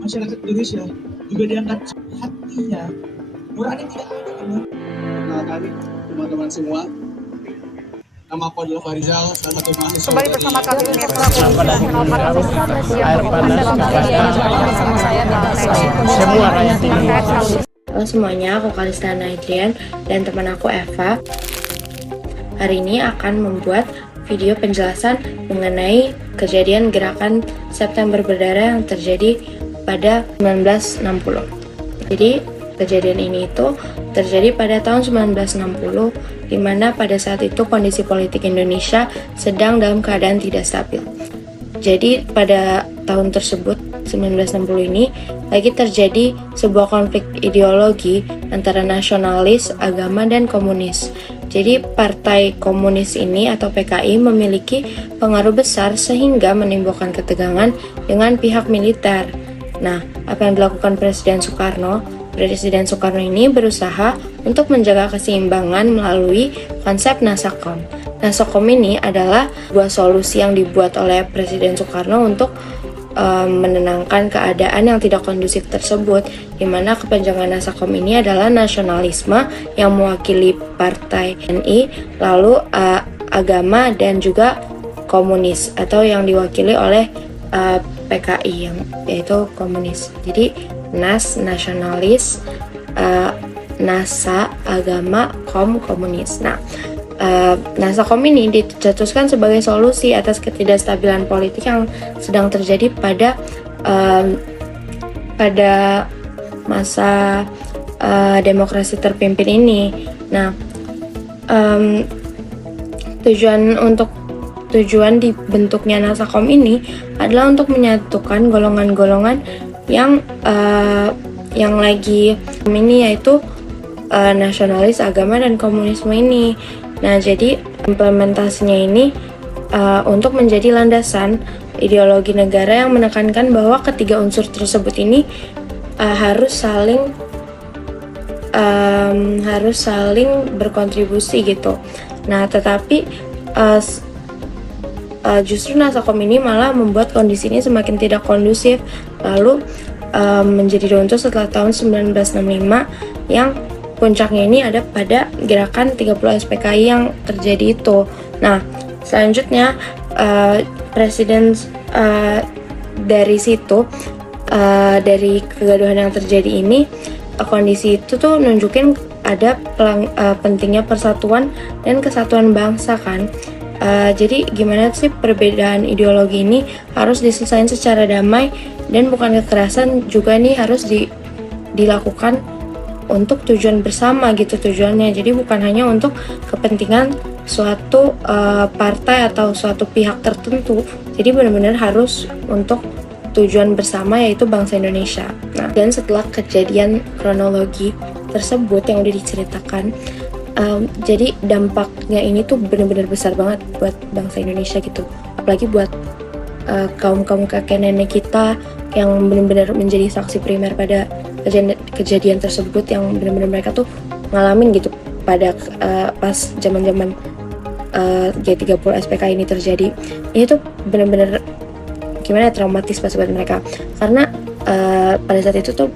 masyarakat Indonesia juga diangkat hatinya, nurani tidak ada teman. Perkenalkan teman-teman semua, nama aku adalah Farizal, salah satu mahasiswa Kembali dari bersama kami di Metro Polisi Nasional Panas air panas bersama saya semua rakyat ini. Halo semuanya, aku Kalista Naidrian dan teman aku Eva. Hari ini akan membuat video penjelasan mengenai kejadian gerakan September Berdarah yang terjadi pada 1960. Jadi kejadian ini itu terjadi pada tahun 1960, di mana pada saat itu kondisi politik Indonesia sedang dalam keadaan tidak stabil. Jadi pada tahun tersebut 1960 ini lagi terjadi sebuah konflik ideologi antara nasionalis, agama, dan komunis. Jadi partai komunis ini atau PKI memiliki pengaruh besar sehingga menimbulkan ketegangan dengan pihak militer. Nah, apa yang dilakukan Presiden Soekarno? Presiden Soekarno ini berusaha untuk menjaga keseimbangan melalui konsep Nasakom. Nasakom ini adalah sebuah solusi yang dibuat oleh Presiden Soekarno untuk menenangkan keadaan yang tidak kondusif tersebut, di mana kepanjangan Nasakom ini adalah nasionalisme yang mewakili partai NI, lalu agama dan juga komunis atau yang diwakili oleh PKI yang yaitu komunis. Jadi nasionalis, NASA agama, komunis. Nah, Nasakom ini dicetuskan sebagai solusi atas ketidakstabilan politik yang sedang terjadi pada masa demokrasi terpimpin ini. Nah, tujuan dibentuknya Nasakom ini adalah untuk menyatukan golongan-golongan yang lagi ini, yaitu nasionalis, agama, dan komunisme ini. Nah, jadi implementasinya ini untuk menjadi landasan ideologi negara yang menekankan bahwa ketiga unsur tersebut ini harus saling berkontribusi gitu. Nah, tetapi justru Nasakom ini malah membuat kondisi ini semakin tidak kondusif, lalu menjadi runtuh setelah tahun 1965 yang puncaknya ini ada pada gerakan 30 SPKI yang terjadi itu. Nah, selanjutnya presiden dari situ, dari kegaduhan yang terjadi ini, kondisi itu tuh nunjukin ada pentingnya persatuan dan kesatuan bangsa kan. Jadi gimana sih perbedaan ideologi ini harus diselesaikan secara damai dan bukan kekerasan, juga nih harus dilakukan untuk tujuan bersama gitu tujuannya. Jadi bukan hanya untuk kepentingan suatu partai atau suatu pihak tertentu. Jadi benar-benar harus untuk tujuan bersama, yaitu bangsa Indonesia. Nah, dan setelah kejadian kronologi tersebut yang udah diceritakan, jadi dampaknya ini tuh benar-benar besar banget buat bangsa Indonesia gitu. Apalagi buat kaum-kaum kakek nenek kita yang benar-benar menjadi saksi primer pada kejadian tersebut, yang benar-benar mereka tuh ngalamin gitu pada pas zaman-zaman G30 SPK ini terjadi. Ini tuh benar-benar gimana, traumatis pas buat mereka, karena pada saat itu tuh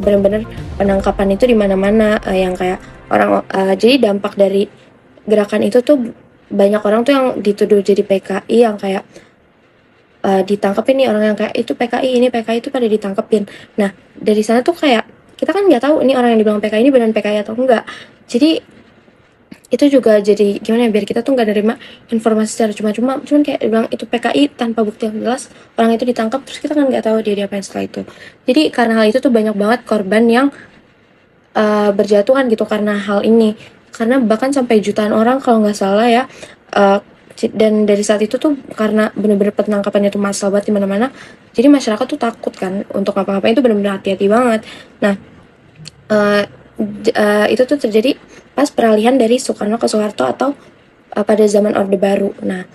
benar-benar penangkapan itu di mana-mana, yang kayak orang jadi dampak dari gerakan itu tuh banyak orang tuh yang dituduh jadi PKI, yang kayak ditangkapin nih orang yang kayak itu PKI, ini PKI, itu pada ditangkepin. Nah, dari sana tuh kayak kita kan nggak tahu ini orang yang dibilang PKI ini beneran PKI atau enggak. Jadi itu juga jadi gimana ya, biar kita tuh nggak nerima informasi secara cuma-cuma, cuman kayak dibilang itu PKI tanpa bukti yang jelas, orang itu ditangkap, terus kita kan nggak tahu dia diapain setelah itu. Jadi karena hal itu tuh banyak banget korban yang berjatuhan gitu karena hal ini, karena bahkan sampai jutaan orang kalau nggak salah ya. Dan dari saat itu tuh karena bener-bener penangkapannya tuh massal banget di mana-mana, jadi masyarakat tuh takut kan untuk ngapa-ngapain, itu bener-bener hati-hati banget. Nah, itu tuh terjadi pas peralihan dari Soekarno ke Soeharto atau pada zaman Orde Baru. Nah,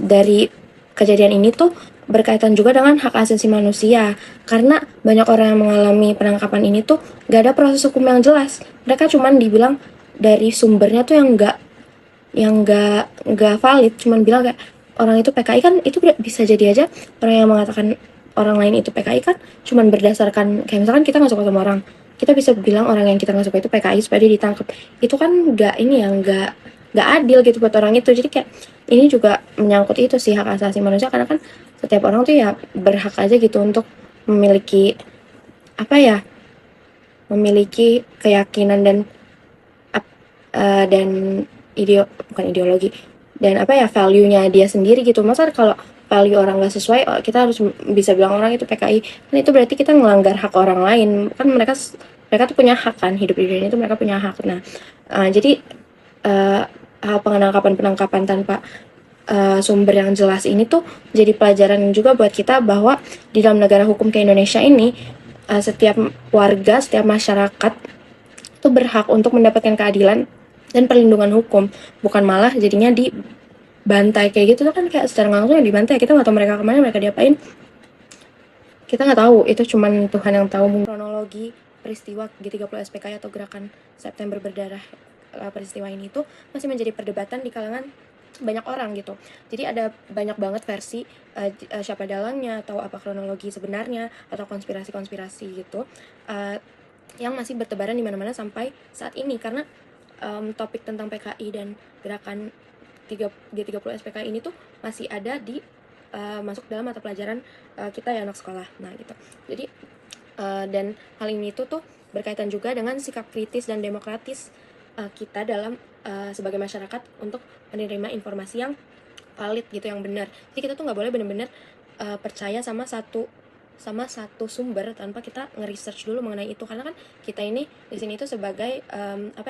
dari kejadian ini tuh berkaitan juga dengan hak asasi manusia, karena banyak orang yang mengalami penangkapan ini tuh gak ada proses hukum yang jelas. Mereka cuman dibilang dari sumbernya tuh yang nggak valid, cuman bilang kayak orang itu PKI, kan itu bisa jadi aja orang yang mengatakan orang lain itu PKI kan cuman berdasarkan kayak misalkan kita nggak suka sama orang, kita bisa bilang orang yang kita nggak suka itu PKI supaya dia ditangkap. Itu kan nggak ini ya, nggak adil gitu buat orang itu. Jadi kayak ini juga menyangkut itu sih, hak asasi manusia, karena kan setiap orang tuh ya berhak aja gitu untuk memiliki apa ya, memiliki keyakinan dan dan bukan ideologi, dan apa ya, value-nya dia sendiri gitu. Masa kalau value orang nggak sesuai, kita harus bisa bilang orang itu PKI, kan itu berarti kita ngelanggar hak orang lain. Kan mereka tuh punya hak kan, hidup di dunia itu mereka punya hak. Nah, jadi hal penangkapan tanpa sumber yang jelas ini tuh jadi pelajaran juga buat kita bahwa di dalam negara hukum kayak Indonesia ini, setiap warga, setiap masyarakat itu berhak untuk mendapatkan keadilan dan perlindungan hukum, bukan malah jadinya dibantai kayak gitu. Tuh kan kayak secara langsung ya dibantai, kita nggak tahu mereka kemana, mereka diapain, kita nggak tahu. Itu cuman Tuhan yang tahu. Kronologi peristiwa G30 SPKI atau Gerakan September Berdarah, peristiwa ini tuh masih menjadi perdebatan di kalangan banyak orang gitu. Jadi ada banyak banget versi siapa dalangnya, atau apa kronologi sebenarnya, atau konspirasi-konspirasi gitu, yang masih bertebaran di mana-mana sampai saat ini. Karena topik tentang PKI dan gerakan G30 SPKI ini tuh masih ada di masuk dalam mata pelajaran kita ya anak sekolah. Nah gitu. Jadi dan hal ini tuh berkaitan juga dengan sikap kritis dan demokratis kita dalam sebagai masyarakat untuk menerima informasi yang valid gitu, yang benar. Jadi kita tuh nggak boleh benar-benar percaya sama satu sumber tanpa kita nge-research dulu mengenai itu. Karena kan kita ini di sini tuh sebagai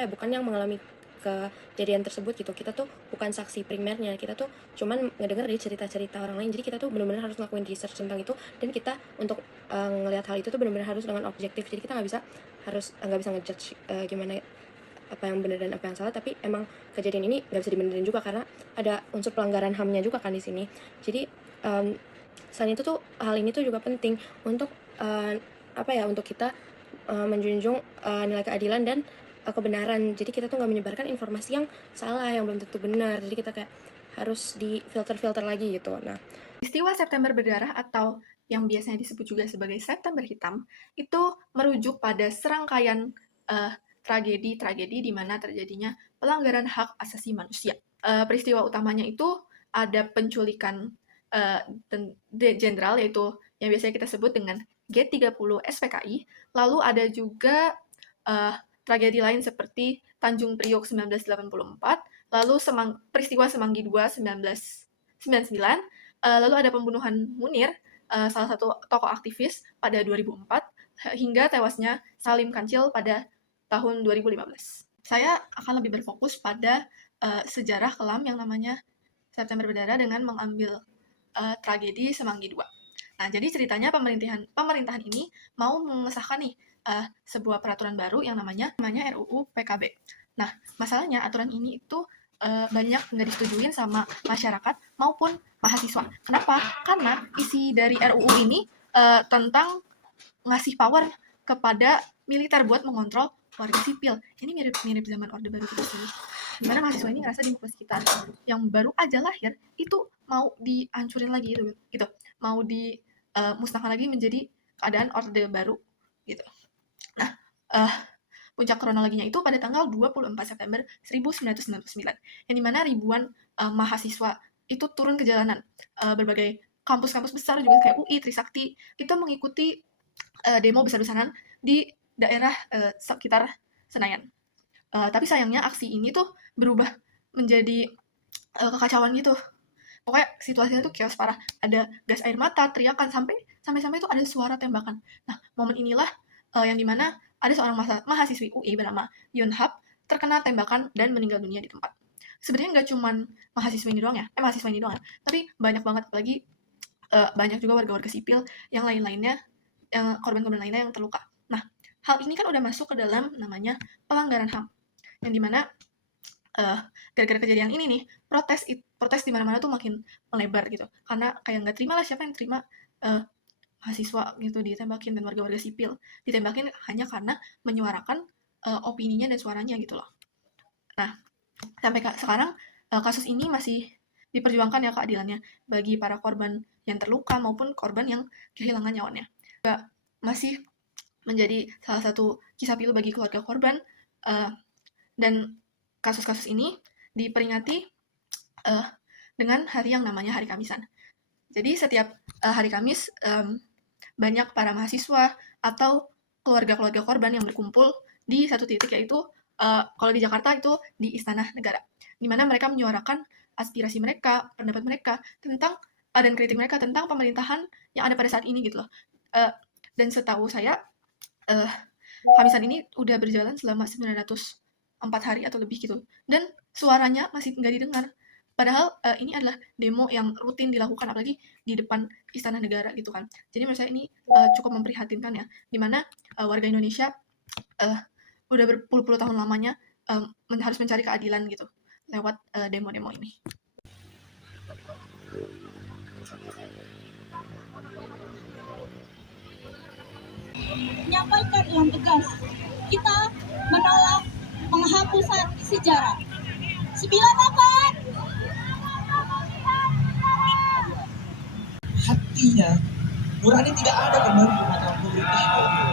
bukan yang mengalami kejadian tersebut gitu. Kita tuh bukan saksi primernya, kita tuh cuman ngedenger dari cerita-cerita orang lain. Jadi kita tuh benar-benar harus ngelakuin research tentang itu, dan kita untuk ngelihat hal itu tuh benar-benar harus dengan objektif. Jadi kita nggak bisa ngejudge gimana apa yang benar dan apa yang salah. Tapi emang kejadian ini nggak bisa dibenerin juga karena ada unsur pelanggaran HAM-nya juga kan di sini. Jadi selain itu tuh hal ini tuh juga penting untuk untuk kita menjunjung nilai keadilan dan kebenaran. Jadi kita tuh nggak menyebarkan informasi yang salah, yang belum tentu benar. Jadi kita kayak harus di filter lagi gitu. Nah, peristiwa September Berdarah atau yang biasanya disebut juga sebagai September Hitam itu merujuk pada serangkaian tragedi di mana terjadinya pelanggaran hak asasi manusia. Peristiwa utamanya itu ada penculikan jenderal, yaitu yang biasanya kita sebut dengan G30 SPKI. Lalu ada juga tragedi lain seperti Tanjung Priok 1984, lalu peristiwa Semanggi II 1999, lalu ada pembunuhan Munir, salah satu tokoh aktivis pada 2004, hingga tewasnya Salim Kancil pada tahun 2015. Saya akan lebih berfokus pada sejarah kelam yang namanya September Berdarah dengan mengambil tragedi Semanggi II. Nah, jadi ceritanya pemerintahan ini mau mengesahkan nih sebuah peraturan baru yang namanya RUU PKB. Nah, masalahnya aturan ini itu banyak nggak disetujuin sama masyarakat maupun mahasiswa. Kenapa? Karena isi dari RUU ini tentang ngasih power kepada militer buat mengontrol warga sipil. Ini mirip zaman Orde Baru gitu sih. Dimana mahasiswa ini ngerasa demokrasi kita yang baru aja lahir itu mau dihancurin lagi gitu. Mau dimusnahkan lagi menjadi keadaan Orde Baru gitu. Nah, puncak kronologinya itu pada tanggal 24 September 1999, yang dimana ribuan mahasiswa itu turun ke jalanan. Berbagai kampus-kampus besar juga kayak UI, Trisakti, itu mengikuti demo besar-besaran di daerah sekitar Senayan. Tapi sayangnya aksi ini tuh berubah menjadi kekacauan gitu. Pokoknya situasinya tuh chaos parah. Ada gas air mata, teriakan, sampai itu ada suara tembakan. Nah, momen inilah yang dimana ada seorang mahasiswi UI bernama Yun Hap terkena tembakan dan meninggal dunia di tempat. Sebenarnya nggak cuma mahasiswa ini doang ya, tapi banyak banget, apalagi banyak juga warga-warga sipil yang lain-lainnya, yang korban-korban lainnya yang terluka. Nah, hal ini kan udah masuk ke dalam namanya pelanggaran HAM, yang dimana gara-gara kejadian ini nih, protes di mana-mana tuh makin melebar gitu, karena kayak nggak terima lah, siapa yang terima mahasiswa gitu ditembakin dan warga-warga sipil ditembakin hanya karena menyuarakan opininya dan suaranya gitu loh. Nah, sampai sekarang kasus ini masih diperjuangkan ya keadilannya bagi para korban yang terluka maupun korban yang kehilangan nyawanya. Juga masih menjadi salah satu kisah pilu bagi keluarga korban, dan kasus-kasus ini diperingati dengan hari yang namanya Hari Kamisan. Jadi setiap hari Kamis banyak para mahasiswa atau keluarga-keluarga korban yang berkumpul di satu titik, yaitu kalau di Jakarta itu di Istana Negara, di mana mereka menyuarakan aspirasi mereka, pendapat mereka tentang dan kritik mereka tentang pemerintahan yang ada pada saat ini gitu loh. Dan setahu saya Kamisan ini udah berjalan selama 904 hari atau lebih gitu, dan suaranya masih nggak didengar. Padahal ini adalah demo yang rutin dilakukan, apalagi di depan Istana Negara gitu kan. Jadi menurut saya ini cukup memprihatinkan ya, dimana warga Indonesia udah berpuluh-puluh tahun lamanya harus mencari keadilan gitu lewat demo-demo ini. Menyampaikan yang tegas, kita menolak penghapusan sejarah. 98. Hatinya, nurani tidak ada benar di mata pemerintah.